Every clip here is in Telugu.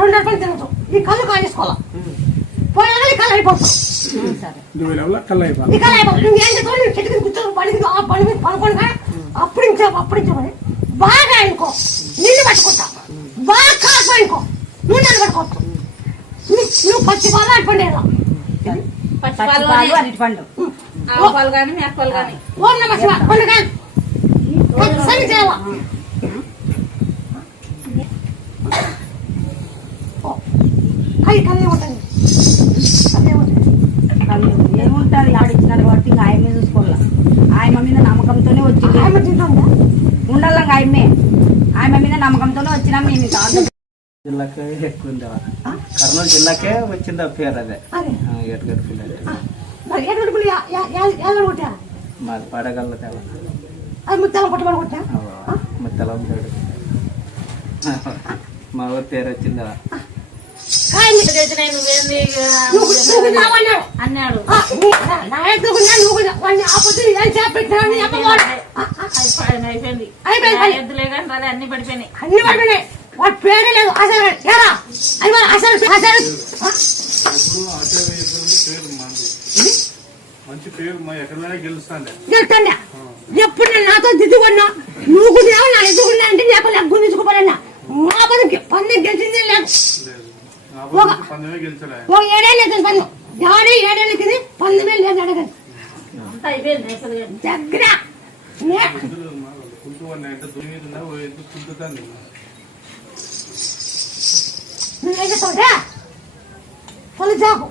2 రూపాయలు తినచ్చు. ఈ కళ్ళు కాజేసుకోవాలా పోయినా ఈ కళ్ళు అయిపోతాం. నువ్వు ఏం చెప్తావు? నువ్వు చెట్టుకి కూర్చొని పని మీద పనుకోండి. అప్పుడు బాగా అనుకో, నీళ్ళు పట్టుకుంటా బాగా కాసు అనుకో, నువ్వు నన్ను పట్టుకోవచ్చు. నువ్వు పచ్చి పాలు అటుపండి అరటిపండు పాలు కానీ మేకపాలు కానీ ఓం నమ శివ పండు కానీ సరి చేయాలా. అవి కళ్ళే ఉంటుంది, ఏముంటుంది ఆడిచ్చినారు కాబట్టి ఇంకా ఆయమ్మే చూసుకోవాలా. ఆయమ్మ మీద నమ్మకంతోనే వచ్చింది. ఉండాలి ఆయమ్మ మీద నమ్మకంతోనే వచ్చినాం మేము. కాదు జిల్లాకే ఎక్కువ ఉంది, కర్నూలు జిల్లాకే వచ్చింది ఆ పేరు. అదే ఎటుగట్టు పిల్లలు మాది పడగల ముత్తల మా ఊరి పేరు వచ్చింది. అన్నాడు ఎద్దులే కానీ అన్ని పడిపోయినాయి. వాటి పేరే లేదు. మంచి పేరు ఎక్కడైనా గెలుస్తాను. ఎప్పుడు నేను నాతో దిద్దుకున్నా నువ్వు కూడా నా ఎదుగున్నా అంటే లేకపోతే గుంజుకుపోయినా మా పందెం గెలిచింది లేదు. ఒక 7 ఏళ్ళు అవుతుంది పందెం. 7 ఏళ్ళు అవుతుంది పందెమే లేదు. అడగదు దగ్గర నువ్వేం చెప్తావుంటే పొలిచాకు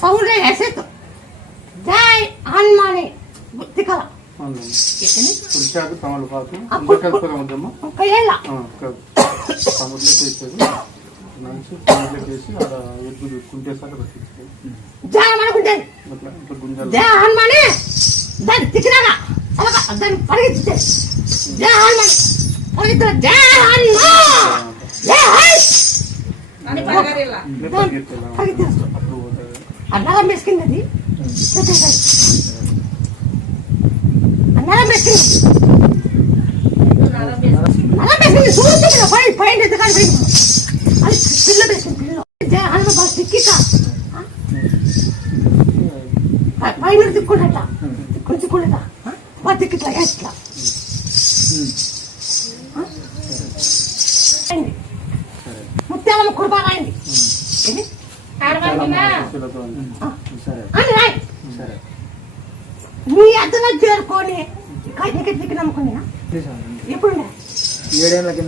సౌండ్ వేసేస్తు జై హనుమాని తిక్కల పులిచాకు తమలపాకు ఒక ఏళ్ళ వేసి ఆడ ఎద్దు కుంటేసాక జై అనుకుంటే జై హనుమాని దాన్ని తిక్కినాగా దాన్ని పరిగెత్తితే జై హనుమాని పరిగెత్త జై హనుమాన్ జై అన్నరం వేసుకుంది. అది అన్నరం వేసుకుంది చూస్తుంది పైన ఎదుకాలి అది పిల్ల వేసుకుంది. పిల్ల జై హనుమాన్ బాగా తిక్కిక పైన తిక్కుండట తిక్కుండట బాగా తిక్కిట్లా ఎట్లా ముత్యాలమ్మ కుర్బాన్ అయింది. నీ అద్దలో చేరుకొని నమ్ముకున్నా ఎప్పుడు 7 ఏళ్ళ